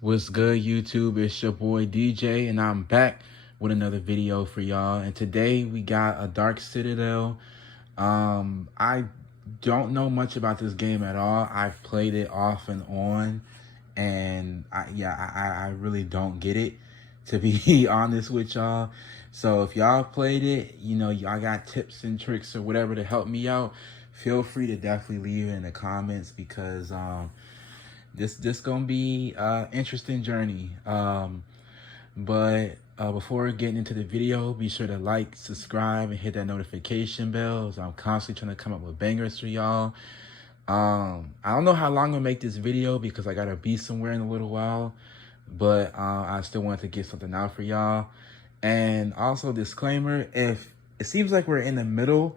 What's good, YouTube? It's your boy DJ, and I'm back with another video for y'all. And today we got a Dark Citadel. I don't know much about this game at all. I've played it off and on, and I really don't get it, to be honest with y'all. So if y'all played it, y'all got tips and tricks or whatever to help me out, feel free to definitely leave it in the comments, because this gonna be interesting journey. But before getting into the video, be sure to like, subscribe, and hit that notification bell, as I'm constantly trying to come up with bangers for y'all. I don't know how long I'm gonna make this video, because I gotta be somewhere in a little while, but I still wanted to get something out for y'all. And also, disclaimer, if it seems like we're in the middle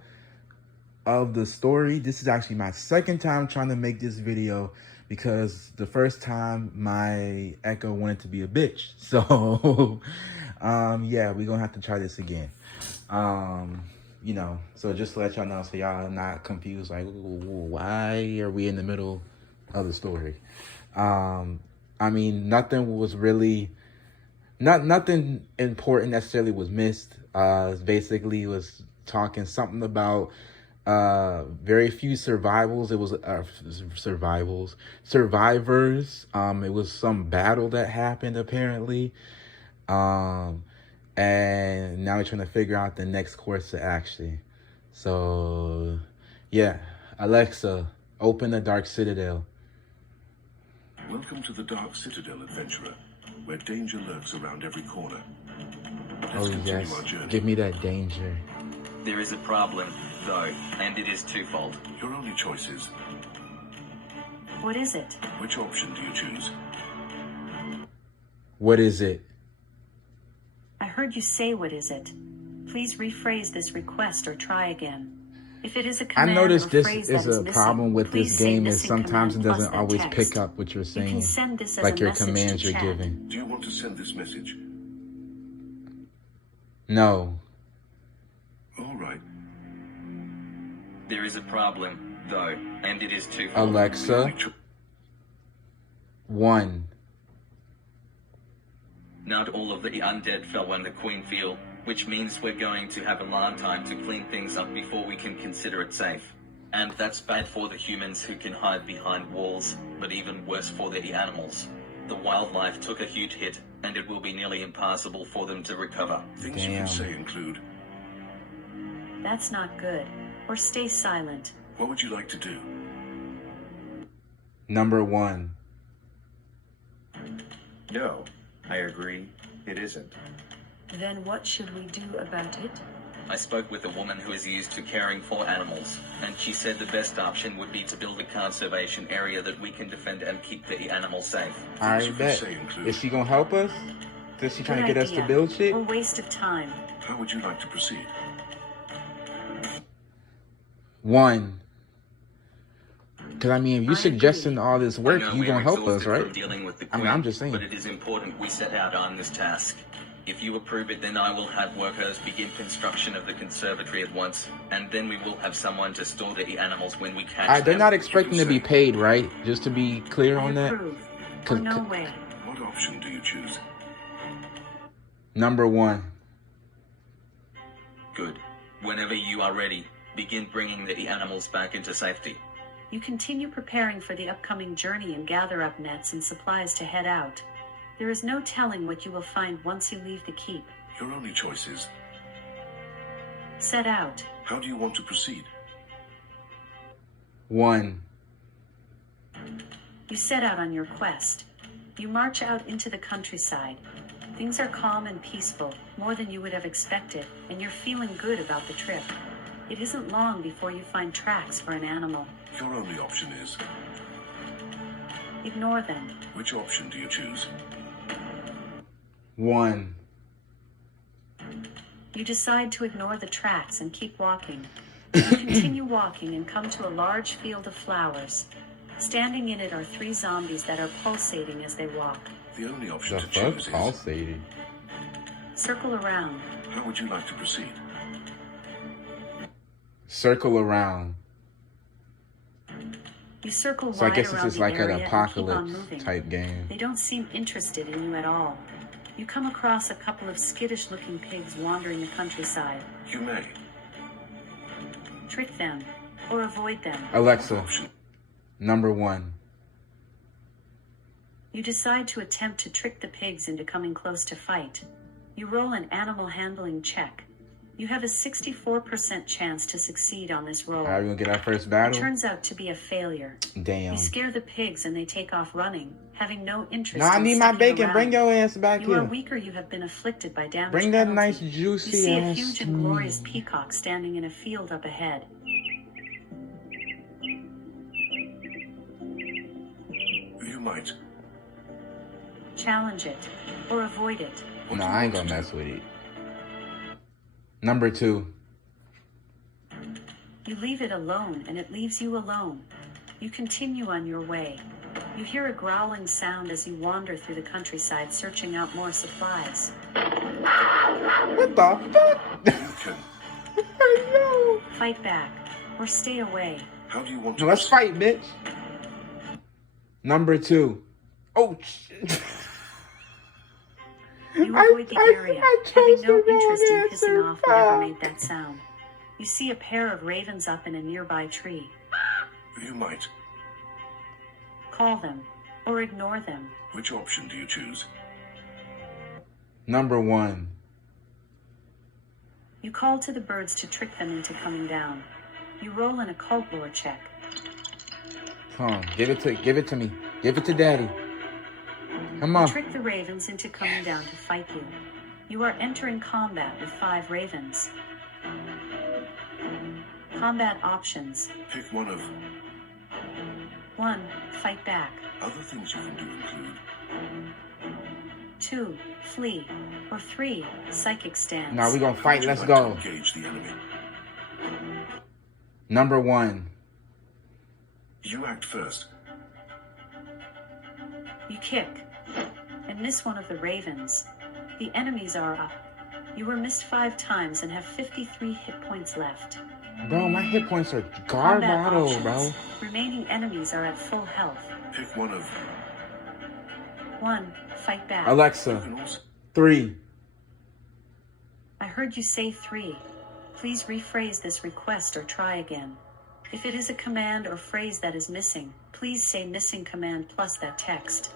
of the story, this is actually my second time trying to make this video, because the first time my Echo wanted to be a bitch. So yeah, we're gonna have to try this again. So just to let y'all know, so y'all not confused, like, why are we in the middle of the story? I mean, nothing was really, nothing important necessarily was missed. Basically was talking something about very few survivals. It was survivors. It was some battle that happened, apparently, and now we're trying to figure out the next course of action. So yeah, Alexa, open the Dark Citadel. Welcome to the Dark Citadel, adventurer, where danger lurks around every corner. Oh yes, give me that danger. There is a problem, though, and it is twofold. Your only choice is... What is it? Which option do you choose? What is it? I heard you say, what is it? Please rephrase this request or try again. If it is a command, I noticed or this phrase is that a problem with this game, is sometimes it doesn't always pick up what you're saying, you can send this as like a your message commands to you're chat. giving. Do you want to send this message? No. All right. There is a problem, though, and it is twofold. Alexa, 1. Not all of the undead fell when the Queen fell, which means we're going to have a long time to clean things up before we can consider it safe. And that's bad for the humans who can hide behind walls, but even worse for the animals. The wildlife took a huge hit, and it will be nearly impossible for them to recover. Things you can say include... That's not good. Or stay silent. What would you like to do? Number 1. No, I agree. It isn't. Then what should we do about it? I spoke with a woman who is used to caring for animals, and she said the best option would be to build a conservation area that we can defend and keep the animals safe. I bet. Is she gonna help us? Is she trying to get us to build shit? Or waste of time. How would you like to proceed? 1. Because, I mean, if you're suggesting all this work, you gonna help us, right? Dealing with the I Queen, mean, I'm just saying. But it is important we set out on this task. If you approve it, then I will have workers begin construction of the conservatory at once, and then we will have someone to store the animals when we catch them. They're not expecting to be paid, right? Just to be clear on that. Or no way. What option do you choose? Number 1. Good. Whenever you are ready, begin bringing the animals back into safety. You continue preparing for the upcoming journey and gather up nets and supplies to head out. There is no telling what you will find once you leave the keep. Your only choice is... Set out. How do you want to proceed? 1. You set out on your quest. You march out into the countryside. Things are calm and peaceful, more than you would have expected, and you're feeling good about the trip. It isn't long before you find tracks for an animal. Your only option is... Ignore them. Which option do you choose? 1. You decide to ignore the tracks and keep walking. You continue walking and come to a large field of flowers. Standing in it are 3 zombies that are pulsating as they walk. The only option The to fuck? choose is... Pulsating. Circle around. How would you like to proceed? Circle around. You circle So I wide guess this around is the like an area and keep apocalypse on moving. type game. They don't seem interested in you at all. You come across a couple of skittish-looking pigs wandering the countryside. You may. Trick them, or avoid them. Alexa, Option. number 1. You decide to attempt to trick the pigs into coming close to fight. You roll an animal handling check. You have a 64% chance to succeed on this roll. Alright, we gonna get our first It battle. turns out to be a failure. Damn. You scare the pigs and they take off running, having no interest No, I in need my sticking bacon. around. Bring your ass back You are here. weak or you have been afflicted by damage. Bring that nice penalty. juicy You see a ass huge to and me. glorious peacock standing in a field up ahead. You might. Challenge it, or avoid it. What No, do you I ain't want gonna to do? mess with it. Number 2. You leave it alone, and it leaves you alone. You continue on your way. You hear a growling sound as you wander through the countryside searching out more supplies. What the fuck? You can. No. Fight back, or stay away. How do you want to Let's proceed? fight, bitch. Number 2. Oh, shit. You avoid the area, having no interest in pissing answer. off whatever made that sound. You see a pair of ravens up in a nearby tree. You might. Call them, or ignore them. Which option do you choose? Number 1. You call to the birds to trick them into coming down. You roll an occult lore check. Come on, give it to me. Give it to daddy. Come You on. trick the ravens into coming down to fight you. You are entering combat with 5 ravens. Combat options. Pick one of 1. Fight back. other things you can do include 2. Flee. Or 3. Psychic stance. Now we gonna How fight. would you Let's like go. to engage the enemy. Number 1. You act first. You kick and miss one of the ravens. The enemies are up. You were missed 5 times and have 53 hit points left. Bro, my hit points are Combat garbado, options. bro. Remaining enemies are at full health. Pick one of 1. Fight back. you Alexa, can also 3. I heard you say 3. Please rephrase this request or try again. If it is a command or phrase that is missing, please say missing command plus that text.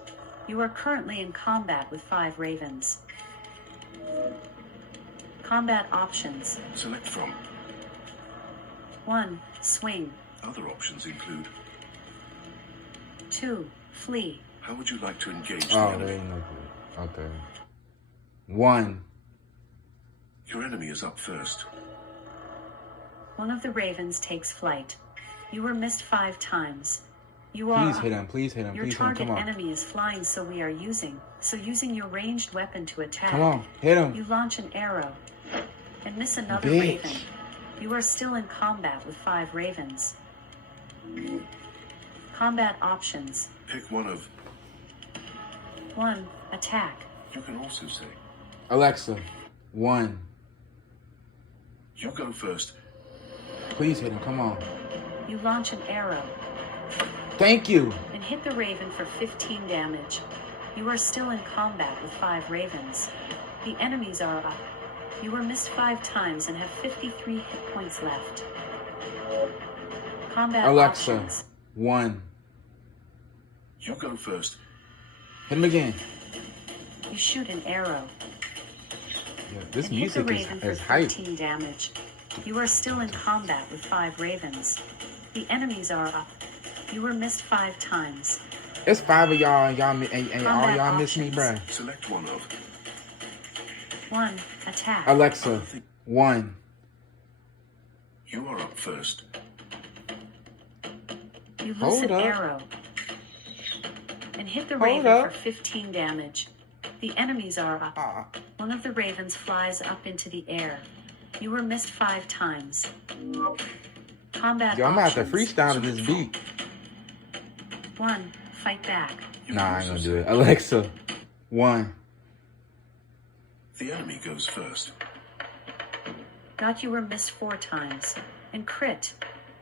You are currently in combat with 5 ravens. Combat options. select from. 1. Swing. Other options include 2. Flee. how would you like to engage the Oh, enemy? there ain't no good. Okay. 1. Your enemy is up first. One of the ravens takes flight. You were missed 5 times. You are Please hit him. Please hit him. Your Please hit him. target Come on. enemy is flying, so using your ranged weapon to attack. Come on. Hit him. You launch an arrow and miss another Bitch. raven. You are still in combat with 5 ravens. Combat options. Pick one of. 1. Attack. You can also say Alexa, 1. you go first. Please hit him. Come on. You launch an arrow Thank you. and hit the raven for 15 damage. You are still in combat with 5 ravens. The enemies are up. You were missed 5 times and have 53 hit points left. Combat Alexa, options. 1. You go first. Hit him again. You shoot an arrow Yeah, this and hit the music raven for is hype. 13 damage. You are still in combat with 5 ravens. The enemies are up. You were missed 5 times. It's 5 of y'all and all Combat y'all miss me, options. bruh. Select one of. 1. Attack. Alexa, 1. You are up first. You loose Hold an up. arrow and hit the Hold raven up. for 15 damage. The enemies are up. Ah, One of the ravens flies up into the air. You were missed 5 times. Combat yo, I'm gonna have to options. freestyle to this beat. 1. Fight back. You Nah, can I ain't also gonna do say it. Alexa, 1. the enemy goes first. Got you were missed 4 times. And crit.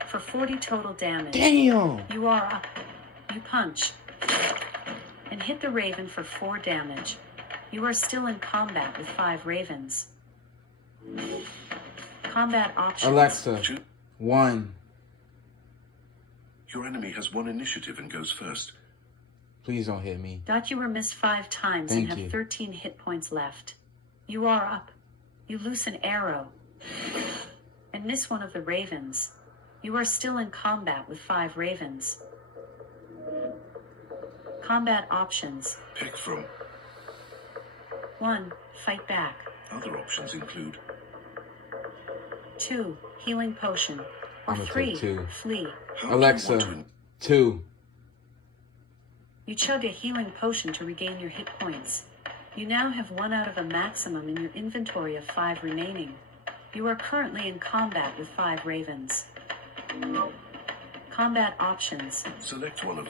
For 40 total damage. Damn! You are up. You punch. And hit the raven for 4 damage. You are still in combat with 5 ravens. Combat options. Alexa, Shoot. 1. Your enemy has 1 initiative and goes first. Please don't hit me. You were missed 5 times Thank and you. have 13 hit points left. You are up. You loose an arrow. And miss one of the ravens. You are still in combat with 5 ravens. Combat options. Pick from. 1. Fight back. Other options include 2. Healing potion. Or I'm gonna 3. take 2. Flee. how do you Alexa, want to 2. You chug a healing potion to regain your hit points. You now have 1 out of a maximum in your inventory of 5 remaining. You are currently in combat with 5 ravens. Combat options. select one of.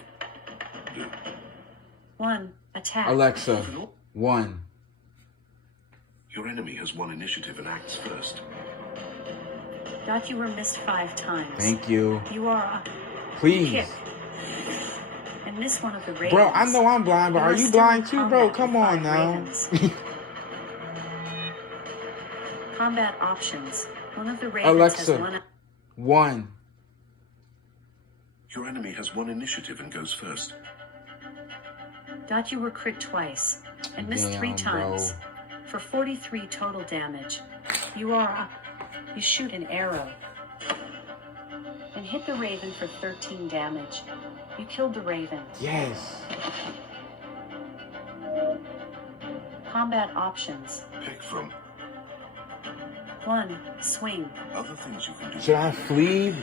1. Attack. Alexa, 1. Your enemy has 1 initiative and acts first. You were missed 5 times. Thank you. You are up. Please. Kick. And miss one of the ravens. Bro, I know I'm blind, but are you still in blind too, bro? combat Come with on 5 now. ravens. Combat options. One of the ravens Alexa. has 1. 1. Your enemy has 1 initiative and goes first. You were crit twice and missed 3 Damn, times bro. for 43 total damage. You are up. You shoot an arrow and hit the raven for 13 damage. You killed the raven. Yes. Combat options. Pick from. 1. Swing. Other things you can do. Should I flee?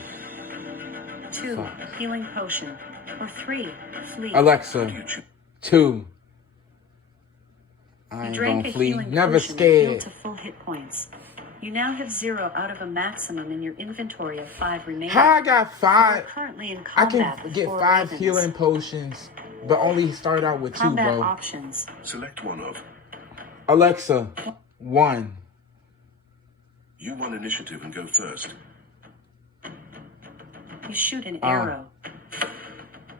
2. Fuck. Healing potion. Or 3. Flee. How do Alexa, you choose? 2. I You ain't drank gonna a flee. healing Never potion and healed scared. to full hit points. You now have 0 out of a maximum in your inventory of 5 remaining. How I got You are 5? currently in I combat can with get 4 5 ravens. healing potions, but only start out with 2, Combat bro. options. Select one of. Alexa, 1. You 1 initiative and go first. You shoot an arrow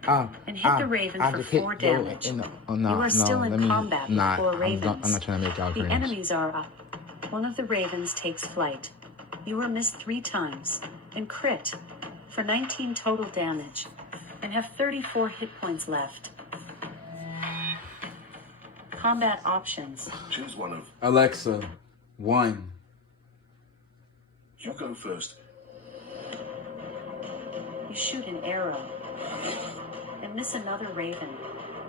and hit the raven I for just hit 4 yo, damage. in the- oh, no, You are still no, in let me, combat with nah, 4 I'm ravens. not trying to make y'all The cringe. enemies are up. One of the ravens takes flight. You were missed 3 times and crit for 19 total damage and have 34 hit points left. Combat options. Choose one of. Alexa, 1. You go first. You shoot an arrow and miss another raven.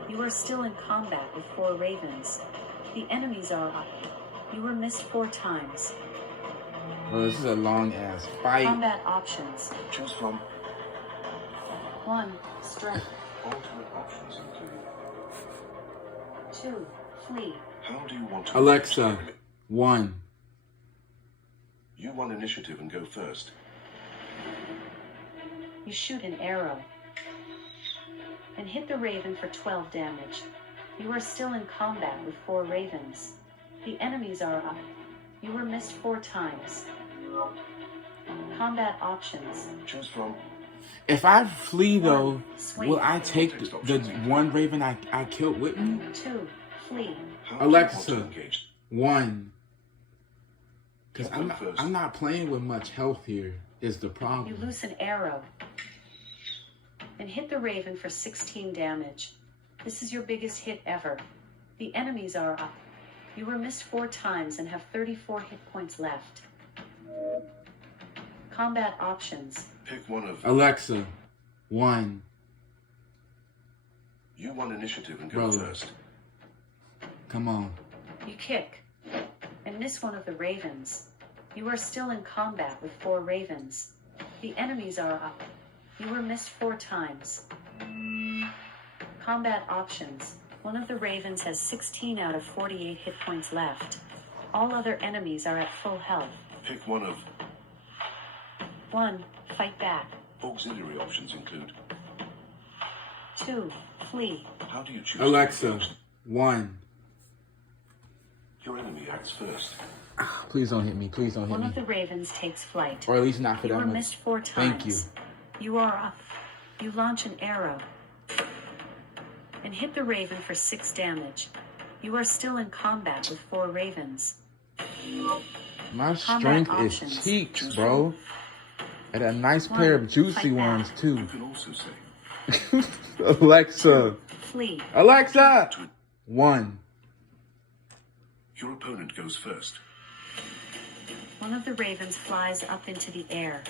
You are still in combat with 4 ravens. The enemies are up. You were missed 4 times. Bro, this is a long ass fight. Combat options. Choose from. 1. Strength. Alternate options include. 2. Flee. How do you want to. Alexa, 1. You 1 initiative and go first. You shoot an arrow and hit the raven for 12 damage. You are still in combat with 4 ravens. The enemies are up. You were missed 4 times. Combat options. Choose from. If I flee though, 1. Swing. will I take the 1 raven I killed with me? 2. Flee. How do Alexa. you want to engage? 1. Because You go first. I'm not playing with much health here, is the You problem. loose an arrow and hit the raven for 16 damage. This is your biggest hit ever. The enemies are up. You were missed 4 times and have 34 hit points left. Combat options. Pick one of. Alexa, 1. You 1 initiative and go Bro. first. Come on. You kick and miss one of the ravens. You are still in combat with 4 ravens. The enemies are up. You were missed 4 times. Combat options. One of the ravens has 16 out of 48 hit points left. All other enemies are at full health. Pick one of. 1. Fight back. Auxiliary options include. 2. Flee. How do you choose? Alexa, 1. Your enemy acts first. Please don't hit me. Please don't hit One me. of the ravens takes flight. Or at least not for You that were much. missed 4 times. Thank you. You are up. You launch an arrow and hit the raven for 6 damage. You are still in combat with 4 ravens. My Combat strength options. is cheeks, bro. And a nice pair of juicy Fight back. ones, too. You can also say, Alexa. Flee. Alexa. 1. your opponent goes first. One of the ravens flies up into the air.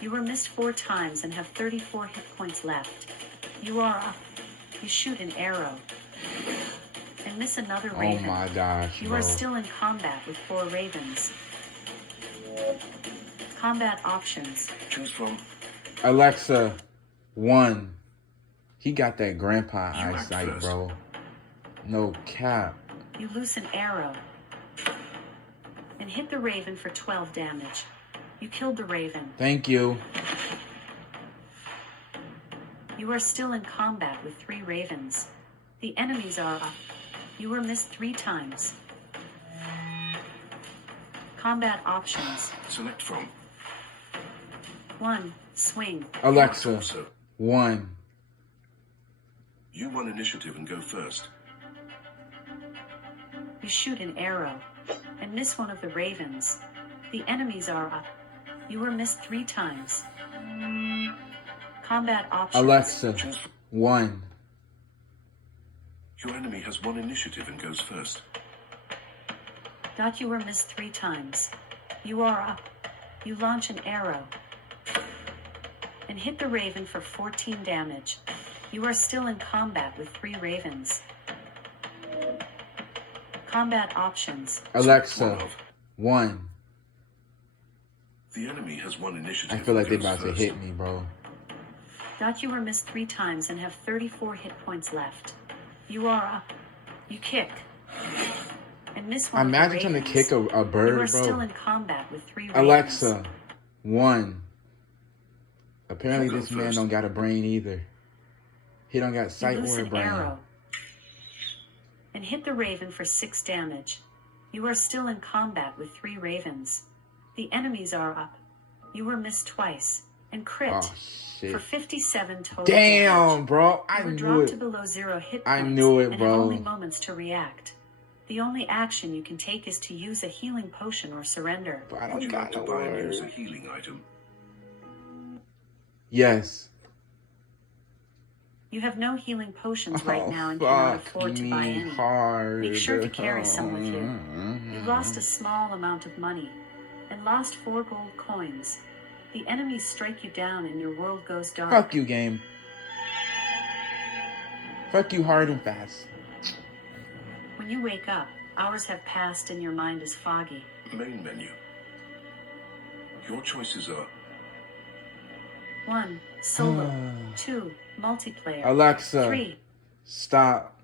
You were missed 4 times and have 34 hit points left. You are up. You shoot an arrow and miss another raven. Oh my gosh, You bro. are still in combat with 4 ravens. Combat options. Choose from. Alexa. 1. He got that grandpa You act eyesight, first. bro. No cap. You loose an arrow and hit the raven for 12 damage. You killed the raven. Thank you. You are still in combat with 3 ravens. The enemies are up. You were missed 3 times. Combat options. Select from. 1. Swing. Alexa. Also, 1. you won initiative and go first. You shoot an arrow and miss one of the ravens. The enemies are up. You were missed 3 times. Combat options. Alexa. Choose from. 1. Your enemy has won initiative and goes first. You were missed 3 times. You are up. You launch an arrow and hit the raven for 14 damage. You are still in combat with 3 ravens. Combat options. Alexa. 12. 1. The enemy has won initiative. I feel like and they goes about to first. hit me, bro. You were missed 3 times and have 34 hit points left. You are up. You kick and miss one Imagine of the trying to ravens. kick a bird, You bro. are still in combat with 3 ravens. Alexa. 1. Apparently You go this man first. don't got a brain either. He don't got You sight loose or a an brain. arrow and hit the raven for 6 damage. You are still in combat with 3 ravens. The enemies are up. You were missed twice and crit Oh for shit. 57 total Damn, damage. bro. I You were knew dropped to it. below 0 hit points I knew it, and bro. had only moments to react. The only action you can take is to use a healing potion or surrender. But I Would don't you got like to no buy and use a word. healing item? Yes. You have no healing potions right now and cannot fuck afford to buy me any. hard. Make sure to carry some with you. You lost a small amount of money and lost 4 gold coins. The enemies strike you down and your world goes dark. Fuck you, game. Fuck you hard and fast. When you wake up, hours have passed and your mind is foggy. Main menu. Your choices are 1. Solo. 2. Multiplayer. Alexa. 3. Stop.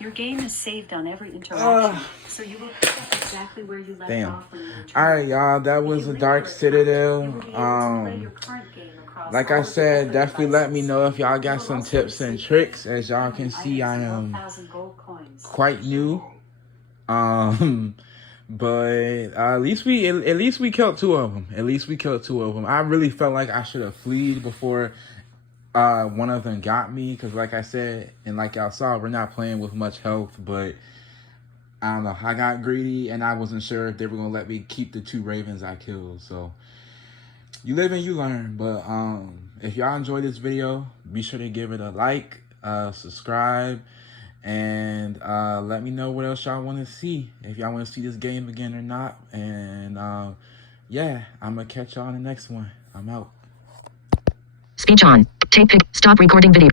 Your game is saved on every interaction, so you will pick up exactly where you left Damn. off when you return. Alright, y'all. That If was you a leave Dark your account, Citadel. you will be able to play your current game across Like all I of the said, other definitely let me devices. know if y'all You got will some also tips and receive tricks. As y'all can items see, I and am 1,000 gold coins. quite new. But at least we killed 2 of them. At least we killed 2 of them. I really felt like I should have fled before one of them got me, because like I said, and like y'all saw, we're not playing with much health. But I don't know, I got greedy and I wasn't sure if they were gonna let me keep the 2 ravens I killed. So you live and you learn. But if y'all enjoyed this video, be sure to give it a like, subscribe, and let me know what else y'all want to see, if y'all want to see this game again or not. And yeah, I'm gonna catch y'all in the next one. I'm out. Speech on. Tape pic. Stop recording video.